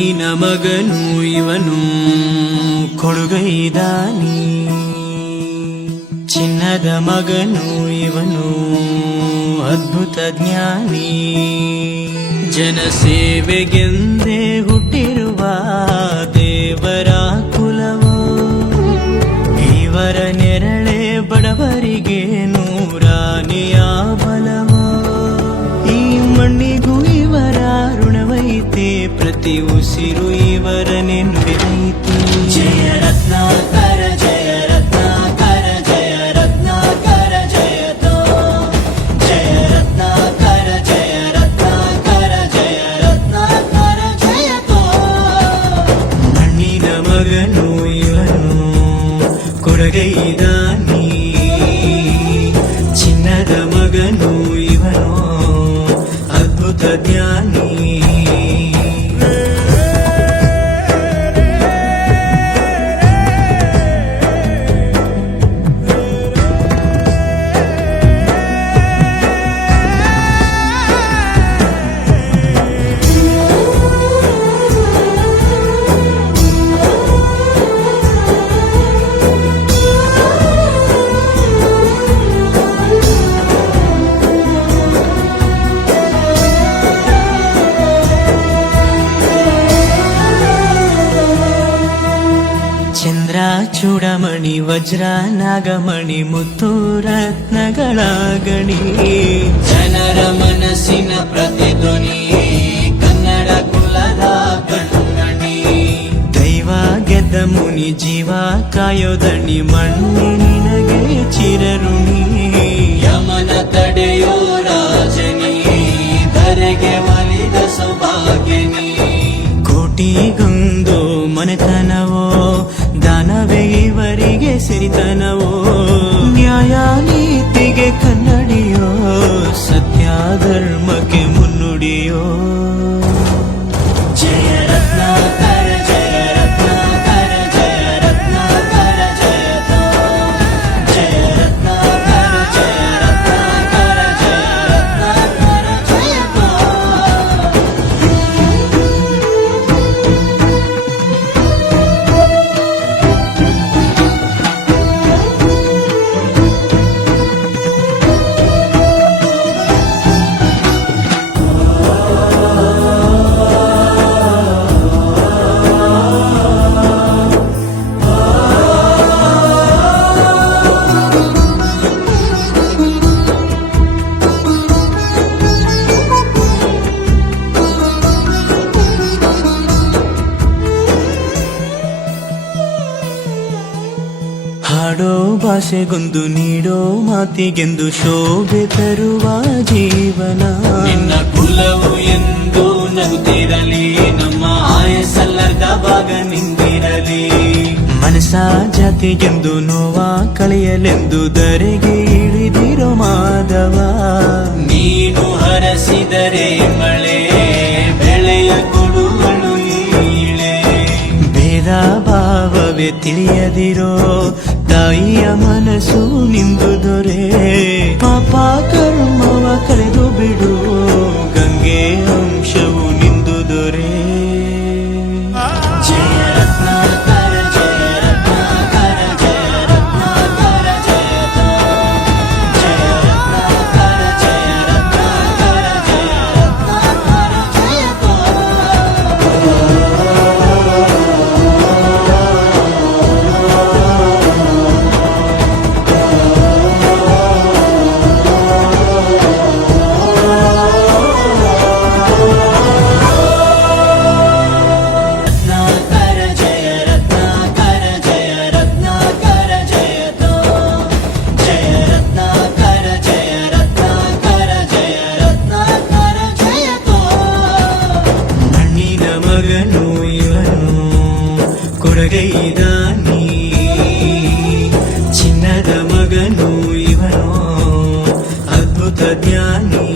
ಮಣ್ಣಿನ ಮಗನು ಇವನು ಕೊಡುಗೈದಾನಿ, ಚಿನ್ನದ ಮಗನು ಇವನು ಅದ್ಭುತ ಜ್ಞಾನಿ. ಜನಸೇವೆಗೆಂದೇ ಹುಟ್ಟಿರುವ ದೇವರ ಕುಲವೋ, ಇವರ ನೆರಳೆ ಬಡವರಿಗೆ ನೂರಾನೆಯ ಬಲವೋ. ಈ ಮಣ್ಣಿಗೂ ಇವರ ಋಣವೈತೆ, ಪ್ರತಿ ಉಸಿರು ಇವರನೆ ನುಡಿದೈತೆ. ಜಯ ರತ್ನಾಕರ ಜಯ ರತ್ನಾಕರ ಜಯ ರತ್ನಾಕರ ಜಯತೋ, ಜಯ ರತ್ನಾಕರ ಜಯ ರತ್ನಾಕರ ಜಯ ರತ್ನಾಕರ ಜಯತೋ. ಮಣ್ಣಿನ ಮಗನು ಇವನು ಕೊಡಗೈದಾನಿ, ಚಿನ್ನದ ಮಗನು ಇವನು ಅದ್ಭುತ ಜ್ಞಾನಿ. ಚಂದ್ರ ಚೂಡಮಣಿ ವಜ್ರ ನಾಗಮಣಿ ಮುತ್ತು ರತ್ನಗಳ ಗಣಿ, ಜನರ ಮನಸ್ಸಿನ ಪ್ರತಿಧ್ವನಿ ಕನ್ನಡ ಕುಲದ ಕಣ್ಮಣಿ. ದೈವ ಗೆದ್ದ ಮುನಿ ಜೀವ ಕಾಯೋದಣಿ, ಮಣ್ಣು ನಿನಗೆ ಚಿರಋಣಿ. ಯಮನ ತಡೆಯೋ ರಾಜನಿ, ಧರೆಗೆ ಒಲಿದ ಸೌಭಾಗ್ಯನಿ. ಕೋಟಿಗೊಂದು ಮನೆತನವೋ, ದಾನವೇ ಇವರಿಗೆ ಸಿರಿತನವೋ. ನ್ಯಾಯ ನೀತಿಗೆ ಕನ್ನಡಿಯೋ, ಸತ್ಯ ಧರ್ಮಕ್ಕೆ ಮುನ್ನುಡಿಯೋ. ಜಯ ರತ್ನಾಕರ ಜಯ ರತ್ನಾಕರ ಜಯ ರತ್ನಾಕರ ಜಯತೋ, ಜಯ ರತ್ನಾಕರ ಜಯ ರತ್ನಾಕರ ಜಯ ರತ್ನಾಕರ ಜಯತೋ. ಹಾಡೋ ಭಾಷೆಗೊಂದು ನೀಡೋ ಮಾತಿಗೆಂದು ಶೋಭೆ ತರುವ ಜೀವನ. ನಿನ್ನ ಕುಲವು ಎಂದು ನಗುತ್ತಿರಲಿ, ನಮ್ಮ ಆಯಸ್ಸಲ್ಲದ ಭಾಗ ನಿಂದಿರಲಿ. ಮನಸ ಜಾತಿಗೆಂದು ನೋವ ಕಳೆಯಲೆಂದು ಧರೆಗೆ ಇಳಿದಿರೋ ಮಾಧವ. ನೀನು ಹರಸಿದರೆ ಮಳೆ ಬೆಳೆಯ ಕೊಡುವಳು ಈಳೆ. ಭೇದ ಭಾವವೇ ತಿಳಿಯದಿರೋ ತಾಯಿಯ ಮನಸ್ಸು ನಿಂದು ದೊರೆ. ಪಾಪ ಕರ್ಮವ ಕಳೆದು ಬಿಡು, ಗಂಗೆ ಅಂಶವು ನಿಂದು ದೊರೆ. ಜಯ ರತ್ನಾಕರ ಜಯ ರತ್ನಾಕರ ಜಯ ರತ್ನಾಕರ ಜಯತೋ, ಜಯ ರತ್ನಾಕರ ಜಯ ರತ್ನಾಕರ ಜಯ ರತ್ನಾಕರ ಜಯತೋ. ಮಗನು ಇವನು ಕೊಡಗೈದಾನಿ, ಚಿನ್ನದ ಮಗನು ಇವನು ಅದ್ಭುತ ಜ್ಞಾನಿ.